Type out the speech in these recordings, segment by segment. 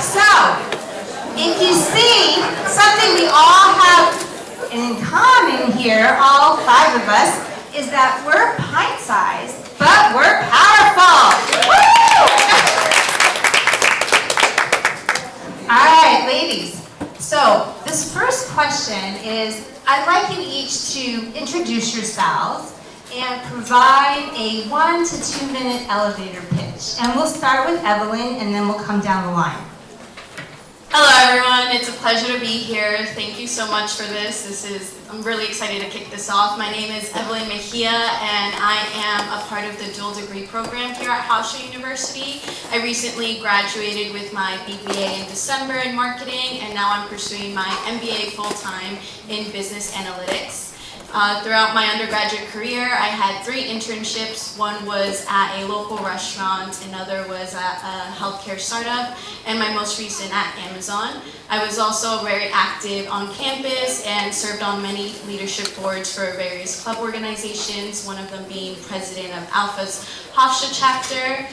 So, if you see something we all have in common here, all 5 of us, is that we're pint-sized, but we're powerful. Woo! All right, ladies. So, this first question is, I'd like you each to introduce yourselves and provide a 1 to 2 minute elevator pitch. And we'll start with Evelyn, and then we'll come down the line. Hello everyone, it's a pleasure to be here. Thank you so much for this. I'm really excited to kick this off. My name is Evelyn Mejia and I am a part of the dual degree program here at Hofstra University. I recently graduated with my BBA in December in marketing and now I'm pursuing my MBA full-time in business analytics. Throughout my undergraduate career, I had 3 internships. One was at a local restaurant, another was at a healthcare startup, and my most recent at Amazon. I was also very active on campus and served on many leadership boards for various club organizations, one of them being president of Alpha's Hofstra chapter,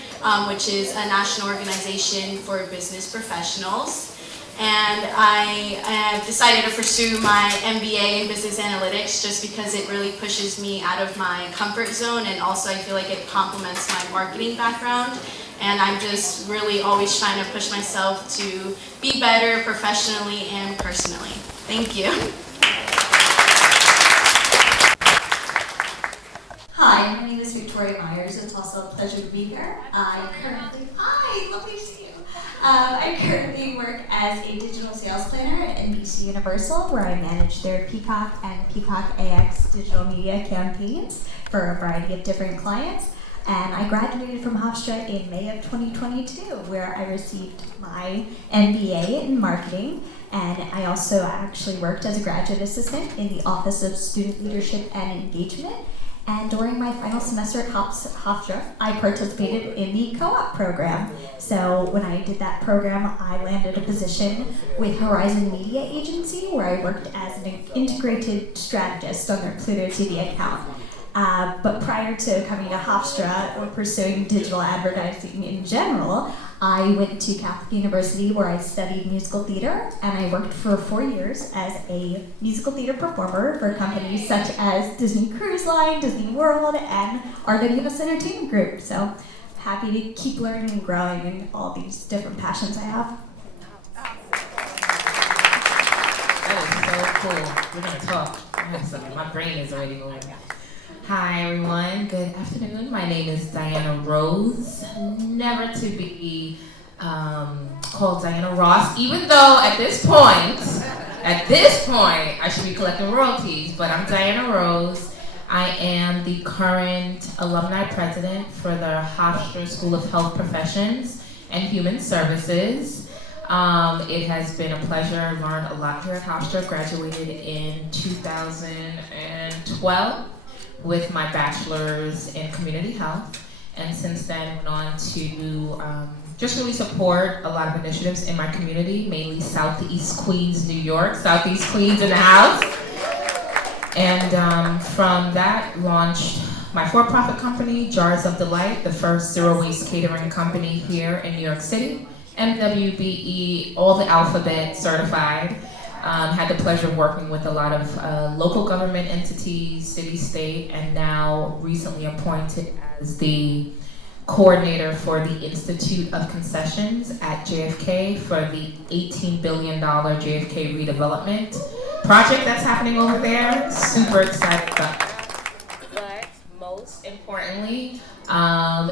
which is a national organization for business professionals. And I decided to pursue my MBA in business analytics just because it really pushes me out of my comfort zone and also I feel like it complements my marketing background. And I'm just really always trying to push myself to be better professionally and personally. Thank you. Hi, my name is Victoria Myers. It's also a pleasure to be here. Hi, lovely to see you. I currently work as a digital sales planner at NBC Universal, where I manage their Peacock and Peacock AX digital media campaigns for a variety of different clients. And I graduated from Hofstra in May of 2022, where I received my MBA in marketing. And I also actually worked as a graduate assistant in the Office of Student Leadership and Engagement. And during my final semester at Hofstra, I participated in the co-op program. So when I did that program, I landed a position with Horizon Media Agency, where I worked as an integrated strategist on their Pluto TV account. But prior to coming to Hofstra or pursuing digital advertising in general, I went to Catholic University where I studied musical theater, and I worked for 4 years as a musical theater performer for companies such as Disney Cruise Line, Disney World, and RWS Entertainment Group. So happy to keep learning and growing in all these different passions I have. That is so cool. We're going to talk. I have something. My brain is already moving. Hi everyone, good afternoon. My name is Diana Rose, never to be called Diana Ross, even though at this point, I should be collecting royalties, but I'm Diana Rose. I am the current alumni president for the Hofstra School of Health Professions and Human Services. It has been a pleasure. I learned a lot here at Hofstra, graduated in 2012. With my bachelor's in community health, and since then went on to just really support a lot of initiatives in my community, mainly Southeast Queens, New York, Southeast Queens in the house. And from that, launched my for-profit company, Jars of Delight, the first zero-waste catering company here in New York City, MWBE, all the alphabet certified. Had the pleasure of working with a lot of local government entities, city, state, and now recently appointed as the coordinator for the Institute of Concessions at JFK for the $18 billion JFK redevelopment project that's happening over there. Super excited about that. But most importantly,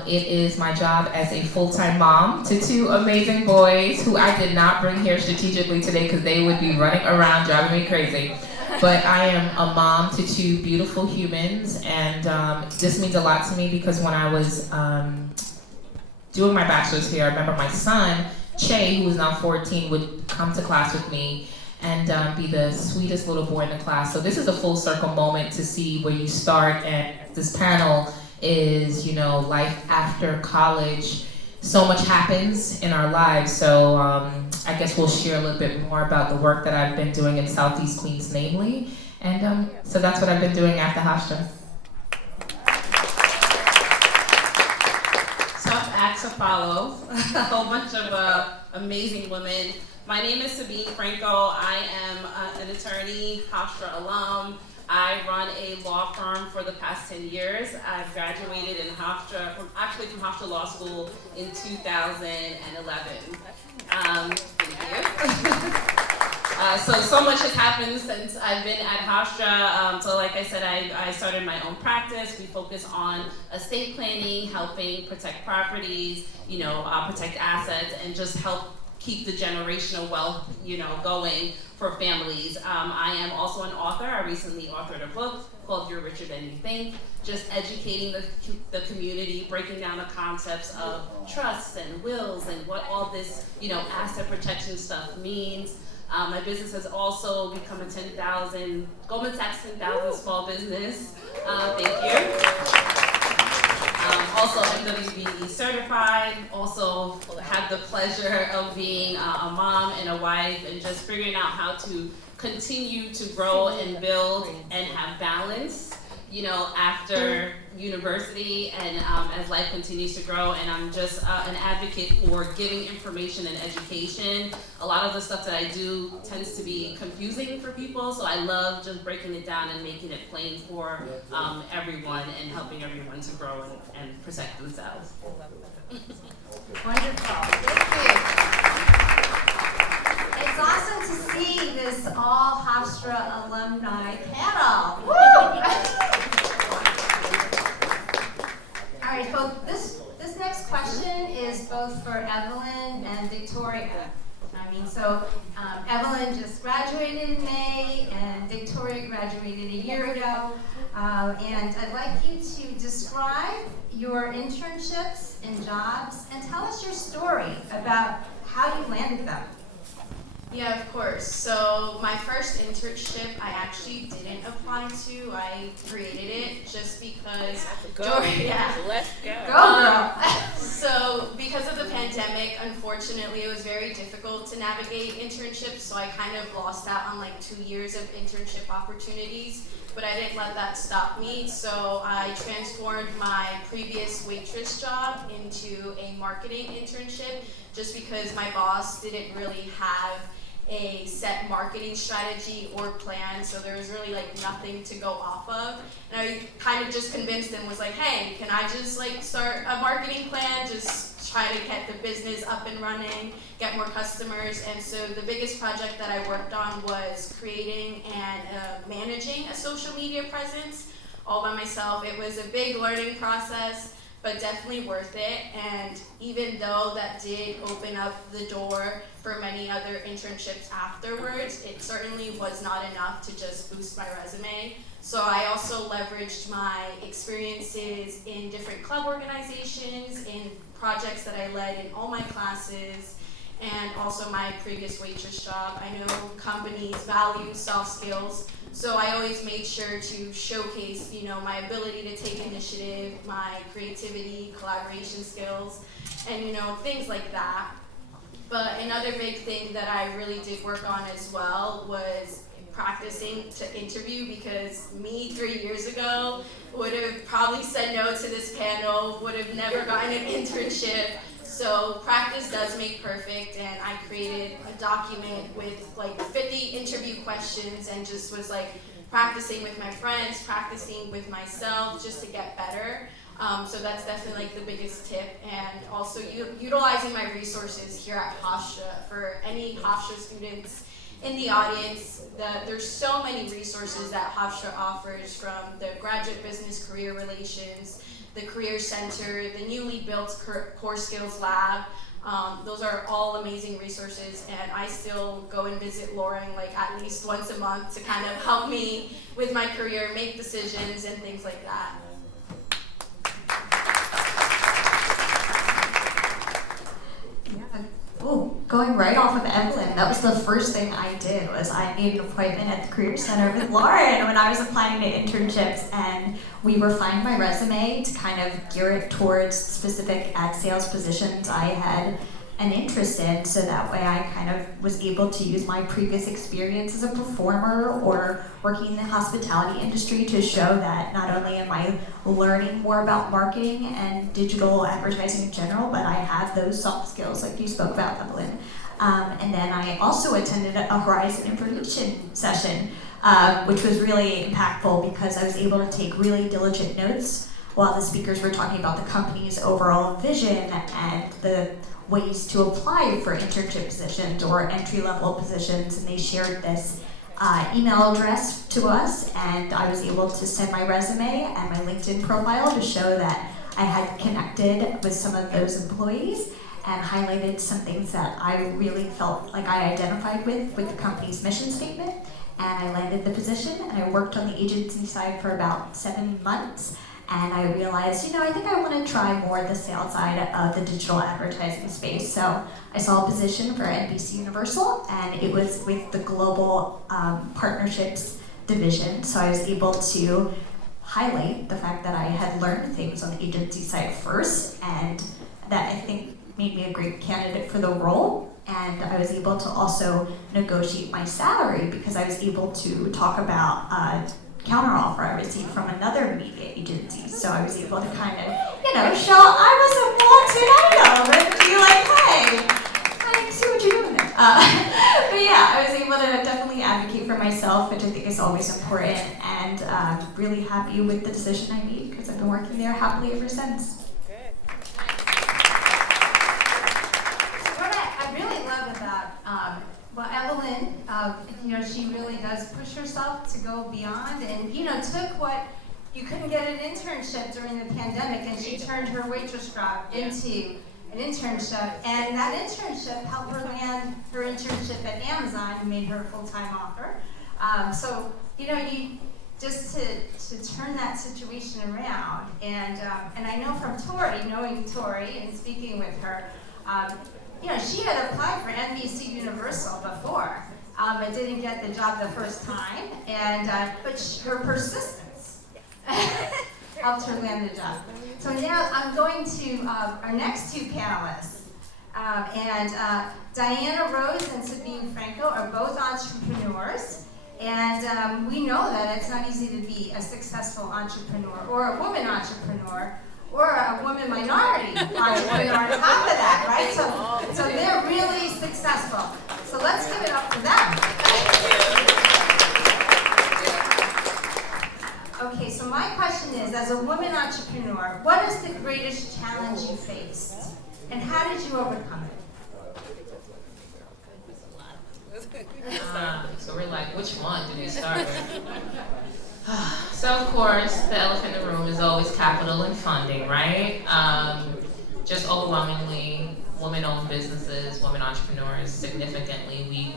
it is my job as a full-time mom to 2 amazing boys who I did not bring here strategically today because they would be running around driving me crazy. But I am a mom to 2 beautiful humans, and this means a lot to me because when I was doing my bachelor's here, I remember my son, Che, who is now 14, would come to class with me and be the sweetest little boy in the class. So this is a full circle moment to see where you start, and this panel is, life after college. So much happens in our lives, so I guess we'll share a little bit more about the work that I've been doing in Southeast Queens, namely, and so that's what I've been doing after Hofstra. So had to follow a whole bunch of amazing women. My name is Sabine Franco. I am an attorney, Hofstra alum. I run a law firm for the past 10 years. I've graduated in Hofstra, from Hofstra Law School in 2011. Thank you. So much has happened since I've been at Hofstra. So like I said, I started my own practice. We focus on estate planning, helping protect properties, protect assets, and just help keep the generational wealth, going for families. I am also an author. I recently authored a book called You're Richer Than You Think, just educating the community, breaking down the concepts of trusts and wills and what all this, asset protection stuff means. My business has also become a Goldman Sachs 10,000 small business. Thank you. Also MWBE certified, also have the pleasure of being a mom and a wife and just figuring out how to continue to grow and build and have balance, after university and as life continues to grow. And I'm just an advocate for giving information and education. A lot of the stuff that I do tends to be confusing for people, so I love just breaking it down and making it plain for everyone and helping everyone to grow and protect themselves. Wonderful. Thank you. It's awesome to see this all Hofstra alumni panel. Woo! All right, so this next question is both for Evelyn and Victoria. Evelyn just graduated in May, and Victoria graduated a year ago. And I'd like you to describe your internships and jobs and tell us your story about how you landed them. Yeah, of course. So my first internship I actually didn't apply to. I created it just because. Let's go. Go, girl. So because of the pandemic, unfortunately, it was very difficult to navigate internships. So I kind of lost out on 2 years of internship opportunities. But I didn't let that stop me. So I transformed my previous waitress job into a marketing internship just because my boss didn't really have a set marketing strategy or plan, so there was really nothing to go off of. And I kind of just convinced him, was like, hey, can I just start a marketing plan, just try to get the business up and running, get more customers. And so the biggest project that I worked on was creating and managing a social media presence all by myself. It was a big learning process, but definitely worth it. And even though that did open up the door for many other internships afterwards, it certainly was not enough to just boost my resume. So I also leveraged my experiences in different club organizations, in projects that I led in all my classes, and also my previous waitress job. I know companies value soft skills, so I always made sure to showcase, my ability to take initiative, my creativity, collaboration skills, and things like that. But another big thing that I really did work on as well was practicing to interview, because me 3 years ago would have probably said no to this panel, would have never gotten an internship. So practice does make perfect, and I created a document with 50 interview questions and just was practicing with my friends, practicing with myself just to get better. So that's definitely the biggest tip, and also utilizing my resources here at Hofstra. For any Hofstra students in the audience, there's so many resources that Hofstra offers, from the Graduate Business Career Relations, the Career Center, the newly built Core Skills Lab. Those are all amazing resources, and I still go and visit Lauren at least once a month to kind of help me with my career, make decisions and things like that. Oh, going right off of Evelyn, that was the first thing I did. Was I made an appointment at the Career Center with Lauren when I was applying to internships, and we refined my resume to kind of gear it towards specific ad sales positions I had an interest in, so that way I kind of was able to use my previous experience as a performer or working in the hospitality industry to show that not only am I learning more about marketing and digital advertising in general, but I have those soft skills like you spoke about, Evelyn. And then I also attended a Horizon information session, which was really impactful because I was able to take really diligent notes while the speakers were talking about the company's overall vision and the ways to apply for internship positions or entry-level positions, and they shared this email address to us, and I was able to send my resume and my LinkedIn profile to show that I had connected with some of those employees and highlighted some things that I really felt like I identified with the company's mission statement, and I landed the position, and I worked on the agency side for about 7 months. And I realized, I think I want to try more the sales side of the digital advertising space. So I saw a position for NBC Universal, and it was with the global partnerships division. So I was able to highlight the fact that I had learned things on the agency side first, and that I think made me a great candidate for the role. And I was able to also negotiate my salary because I was able to talk about counteroffer I received from another media agency. So I was able to kind of, show I was a wanted item and be like, hey, I see what you're doing there. But yeah, I was able to definitely advocate for myself, which I think is always important, and really happy with the decision I made because I've been working there happily ever since. What I really love about Evelyn, she really does push herself to go beyond and, took what you couldn't get an internship during the pandemic, and she turned her waitress job into an internship, and that internship helped her land her internship at Amazon and made her a full-time offer. So, you just to turn that situation around, and I know from Tori, knowing Tori and speaking with her, she had applied for NBC Universal before, but didn't get the job the first time, and but her persistence helped her land the job. So now I'm going to our next two panelists, and Diana Rose and Sabine Franco are both entrepreneurs, and we know that it's not easy to be a successful entrepreneur or a woman entrepreneur, or a woman minority entrepreneur on top of that, right? So they're really successful. So let's give it up for them. Okay, so my question is, as a woman entrepreneur, what is the greatest challenge you faced? And how did you overcome it? So we're like, which one do we start with? So of course, the elephant in the room is always capital and funding, right? Just overwhelmingly, women-owned businesses, women entrepreneurs, significantly, we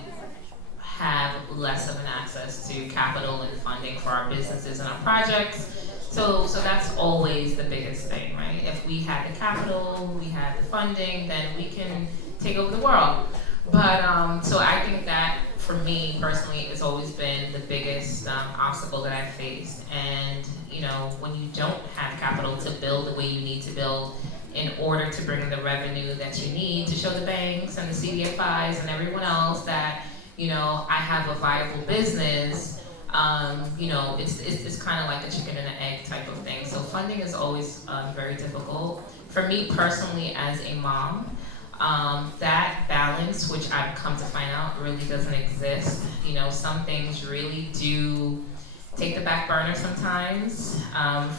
have less of an access to capital and funding for our businesses and our projects. So that's always the biggest thing, right? If we had the capital, we had the funding, then we can take over the world. But so I think that for me personally, it's always been the biggest obstacle that I've faced. And when you don't have capital to build the way you need to build in order to bring in the revenue that you need to show the banks and the CDFIs and everyone else that I have a viable business, it's kind of like a chicken and an egg type of thing. So funding is always very difficult. For me personally as a mom, that balance, which I've come to find out really doesn't exist. Some things really do take the back burner sometimes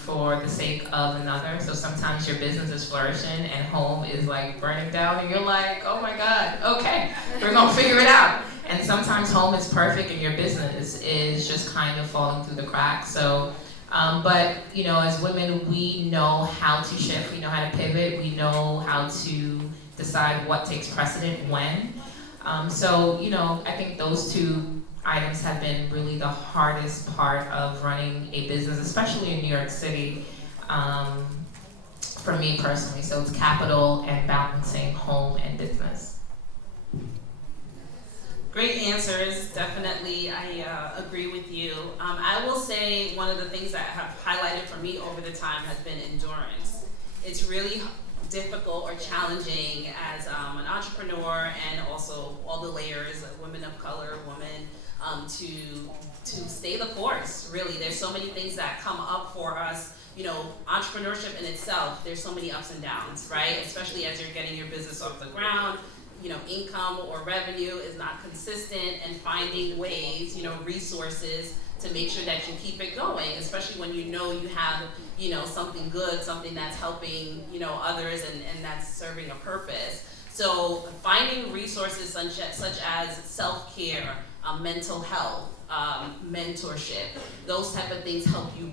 for the sake of another. So sometimes your business is flourishing and home is like burning down and you're like, oh my God, okay, we're gonna figure it out. And sometimes home is perfect and your business is just kind of falling through the cracks. So, but as women, we know how to shift, we know how to pivot, we know how to decide what takes precedent when. So, I think those two items have been really the hardest part of running a business, especially in New York City, for me personally. So it's capital and balancing home and business. Great answers, definitely. I agree with you. I will say one of the things that have highlighted for me over the time has been endurance. It's really difficult or challenging as an entrepreneur, and also all the layers of women of color, women, to stay the course. Really, there's so many things that come up for us. You know, entrepreneurship in itself, there's so many ups and downs, right? Especially as you're getting your business off the ground, you know, income or revenue is not consistent, and finding ways, you know, resources to make sure that you keep it going, especially when you know you have, you know, something good, something that's helping, you know, others and that's serving a purpose. So finding resources such as self-care, mental health, mentorship, those type of things help you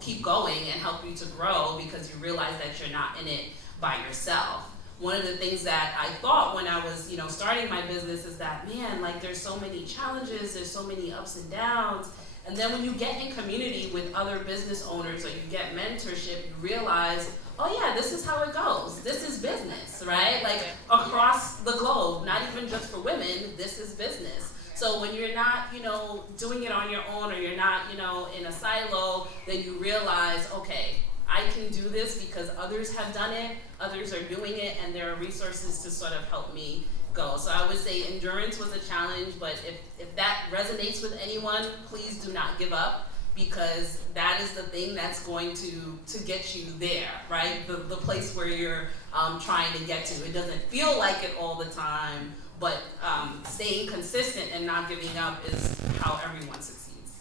keep going and help you to grow, because you realize that you're not in it by yourself. One of the things that I thought when I was, you know, starting my business is that, man, like there's so many challenges, there's so many ups and downs. And then when you get in community with other business owners, or you get mentorship, you realize, oh yeah, this is how it goes. This is business, right? Like across the globe, not even just for women, this is business. So when you're not, you know, doing it on your own, or you're not, you know, in a silo, then you realize, okay, I can do this because others have done it, others are doing it, and there are resources to sort of help me go. So I would say endurance was a challenge, but if that resonates with anyone, please do not give up, because that is the thing that's going to get you there, right? The place where you're trying to get to. It doesn't feel like it all the time, but staying consistent and not giving up is how everyone succeeds.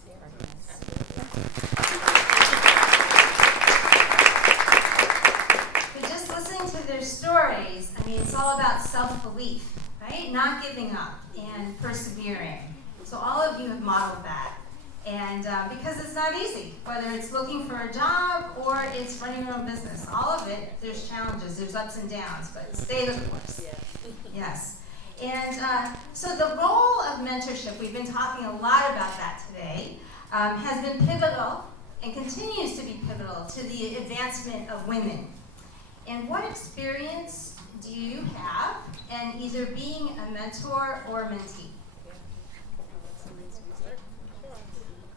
But just listening to their stories, I mean, it's all about self-belief, right? Not giving up and persevering. So all of you have modeled that. And because it's not easy, whether it's looking for a job or it's running your own business, all of it, there's challenges, there's ups and downs, but stay the course. Yes. And so the role of mentorship, we've been talking a lot about that today, has been pivotal and continues to be pivotal to the advancement of women. And what experience do you have in either being a mentor or a mentee?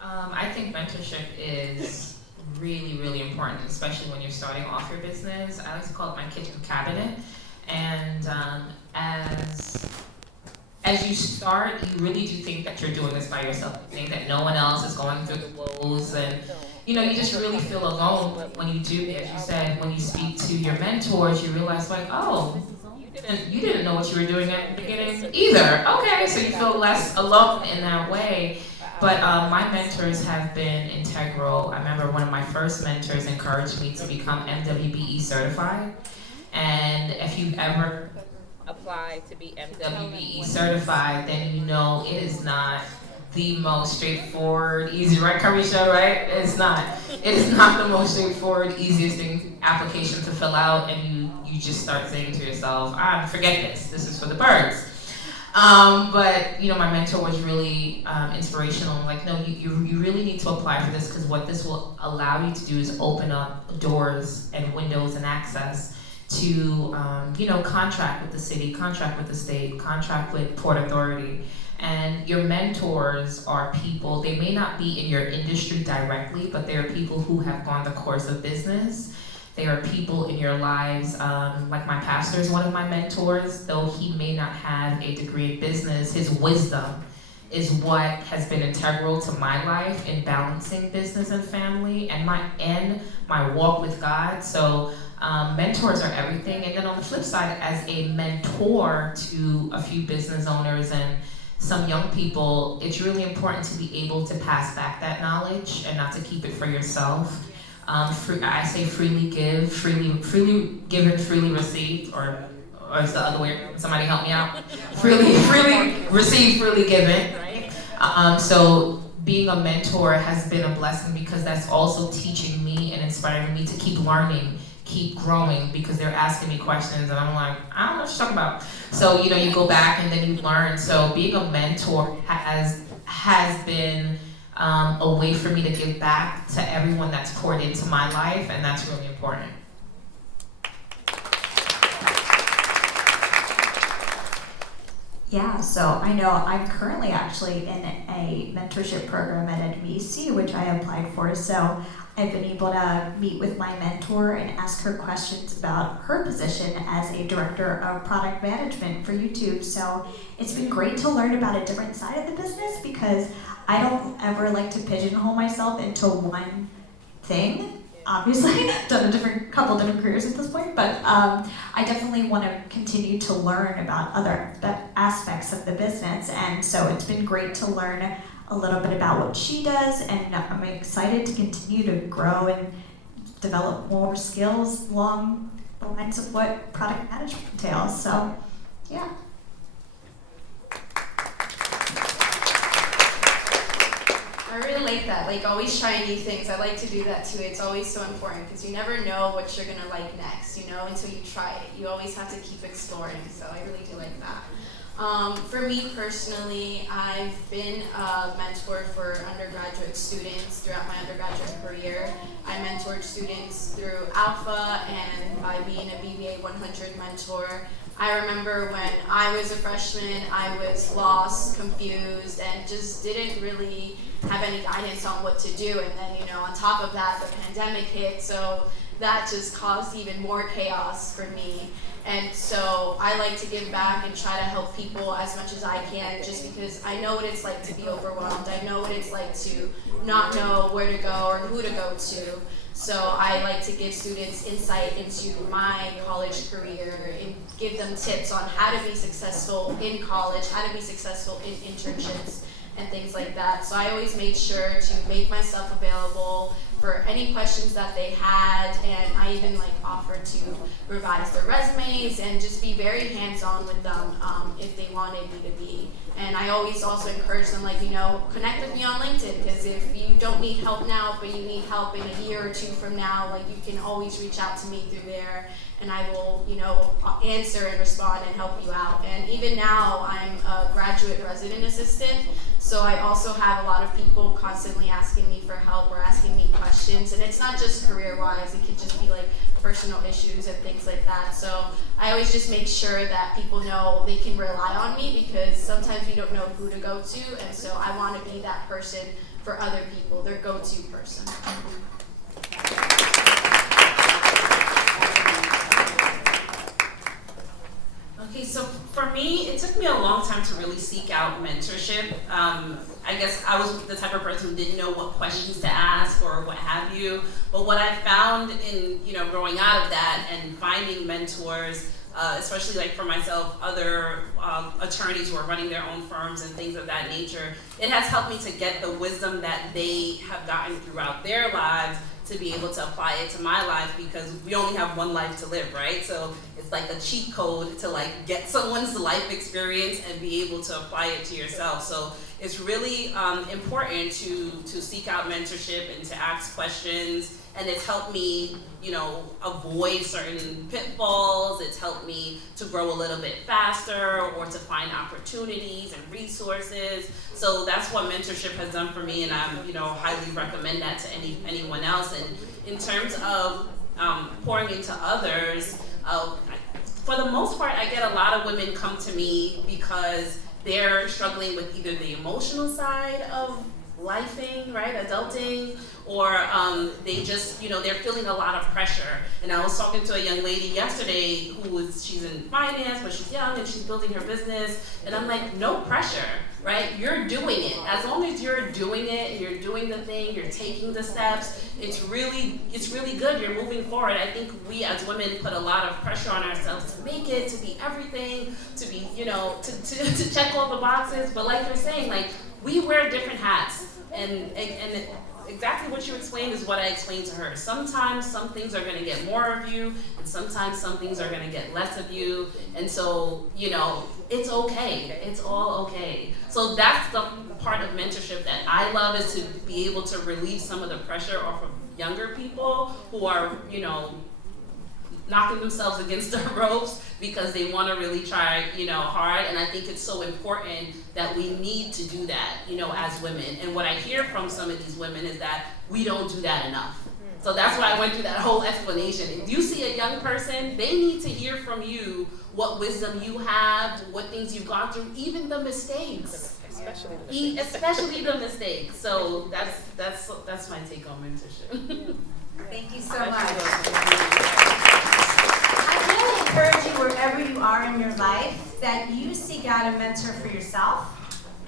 I think mentorship is really, really important, especially when you're starting off your business. I like to call it my kitchen cabinet. And as you start, you really do think that you're doing this by yourself. You think that no one else is going through the woes, and you know, you just really feel alone when you do. As you said, when you speak to your mentors, you realize like, oh, you didn't know what you were doing at the beginning either. Okay, so you feel less alone in that way. But my mentors have been integral. I remember one of my first mentors encouraged me to become MWBE certified. And if you've ever applied to be MWBE certified, then you know it is not the most straightforward, easy, right, Kamisha, right? It's not. It is not the most straightforward, easiest application to fill out, and you just start saying to yourself, forget this. This is for the birds. But you know, my mentor was really inspirational. Like, no, you really need to apply for this, because what this will allow you to do is open up doors and windows and access to you know, contract with the city, contract with the state, contract with Port Authority. And your mentors are people, they may not be in your industry directly, but they are people who have gone the course of business. They are people in your lives, like my pastor is one of my mentors. Though he may not have a degree in business, his wisdom is what has been integral to my life in balancing business and family, and my walk with God. So mentors are everything. And then on the flip side, as a mentor to a few business owners and some young people, it's really important to be able to pass back that knowledge and not to keep it for yourself. I say freely give, freely given, freely received, or is the other way? Somebody help me out. Freely received, freely given. Right? So being a mentor has been a blessing, because that's also teaching me and inspiring me to keep learning, keep growing, because they're asking me questions and I'm like, I don't know what you're talking about. So you know, you go back and then you learn. So being a mentor has been a way for me to give back to everyone that's poured into my life, and that's really important. Yeah, so I know I'm currently actually in a mentorship program at NBC, which I applied for. So I've been able to meet with my mentor and ask her questions about her position as a director of product management for YouTube. So it's been great to learn about a different side of the business, because I don't ever like to pigeonhole myself into one thing. Obviously, done couple different careers at this point, but I definitely want to continue to learn about other aspects of the business, and so it's been great to learn a little bit about what she does, and I'm excited to continue to grow and develop more skills along the lines of what product management entails. So, yeah. I really like that, like always trying new things. I like to do that too. It's always so important because you never know what you're gonna like next, you know, until you try it. You always have to keep exploring, so I really do like that. For me personally, I've been a mentor for undergraduate students throughout my undergraduate career. I mentored students through Alpha and by being a BBA 100 mentor. I remember when I was a freshman, I was lost, confused, and just didn't really have any guidance on what to do. And then, you know, on top of that, the pandemic hit, so that just caused even more chaos for me. And so I like to give back and try to help people as much as I can, just because I know what it's like to be overwhelmed. I know what it's like to not know where to go or who to go to. So I like to give students insight into my college career and give them tips on how to be successful in college, how to be successful in internships and things like that. So I always made sure to make myself available for any questions that they had, and I even like offered to revise their resumes and just be very hands-on with them if they wanted me to be. And I always also encourage them, like, you know, connect with me on LinkedIn, because if you don't need help now, but you need help in a year or two from now, like, you can always reach out to me through there, and I will, you know, answer and respond and help you out. And even now, I'm a graduate resident assistant, so I also have a lot of people constantly asking me for help or asking me questions, and it's not just career-wise, it could just be like personal issues and things like that. So I always just make sure that people know they can rely on me, because sometimes you don't know who to go to, and so I want to be that person for other people, their go-to person. Okay, so for me, it took me a long time to really seek out mentorship. I guess I was the type of person who didn't know what questions to ask or what have you. But what I found in, you know, growing out of that and finding mentors, especially like for myself, other attorneys who are running their own firms and things of that nature, it has helped me to get the wisdom that they have gotten throughout their lives to be able to apply it to my life, because we only have one life to live, right? So it's like a cheat code to like get someone's life experience and be able to apply it to yourself. So it's really important to seek out mentorship and to ask questions, and it's helped me, you know, avoid certain pitfalls. It's helped me to grow a little bit faster or to find opportunities and resources. So that's what mentorship has done for me, and I, you know, highly recommend that to anyone else. And in terms of pouring into others, for the most part, I get a lot of women come to me because they're struggling with either the emotional side of lifing, right, adulting, or they just, you know, they're feeling a lot of pressure. And I was talking to a young lady yesterday she's in finance, but she's young and she's building her business, and I'm like, no pressure, right? You're doing it. As long as you're doing it, you're doing the thing, you're taking the steps, it's really good, you're moving forward. I think we as women put a lot of pressure on ourselves to make it, to be everything, to be, you know, to check all the boxes, but like you're saying, like, we wear different hats, and exactly what you explained is what I explained to her. Sometimes some things are going to get more of you, and sometimes some things are going to get less of you, and so, you know, it's okay. It's all okay. So that's the part of mentorship that I love, is to be able to relieve some of the pressure off of younger people who are, you know, knocking themselves against the ropes because they want to really try, you know, hard. And I think it's so important that we need to do that, you know, as women. And what I hear from some of these women is that we don't do that enough. So that's why I went through that whole explanation. If you see a young person, they need to hear from you what wisdom you have, what things you've gone through, even the mistakes. Especially the mistakes. So that's my take on mentorship. Thank you so much. I really encourage you, wherever you are in your life, that you seek out a mentor for yourself,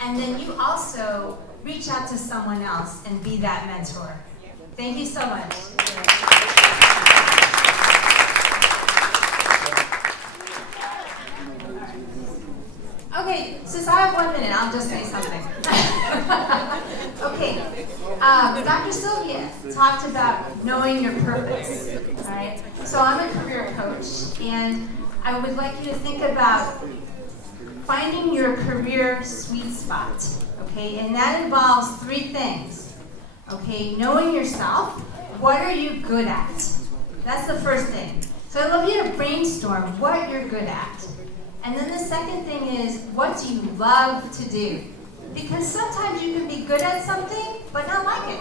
and then you also reach out to someone else and be that mentor. Thank you so much. Okay, since I have 1 minute, I'll just say something. Okay, Dr. Sylvia talked about knowing your purpose, all right? So I'm a career coach, and I would like you to think about finding your career sweet spot, okay? And that involves 3 things, okay? Knowing yourself, what are you good at? That's the first thing. So I'd love you to brainstorm what you're good at. And then the second thing is, what do you love to do? Because sometimes you can be good at something, but not like it,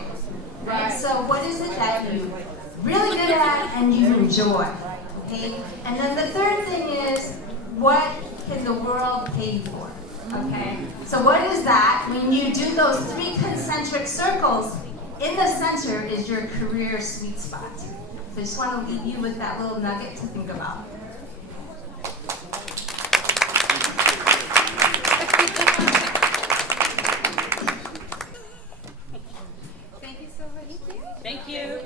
right? So what is it that you're really good at and you enjoy, okay? And then the third thing is, what can the world pay you for, okay? So what is that? When you do those 3 concentric circles, in the center is your career sweet spot. So I just want to leave you with that little nugget to think about. Thank you.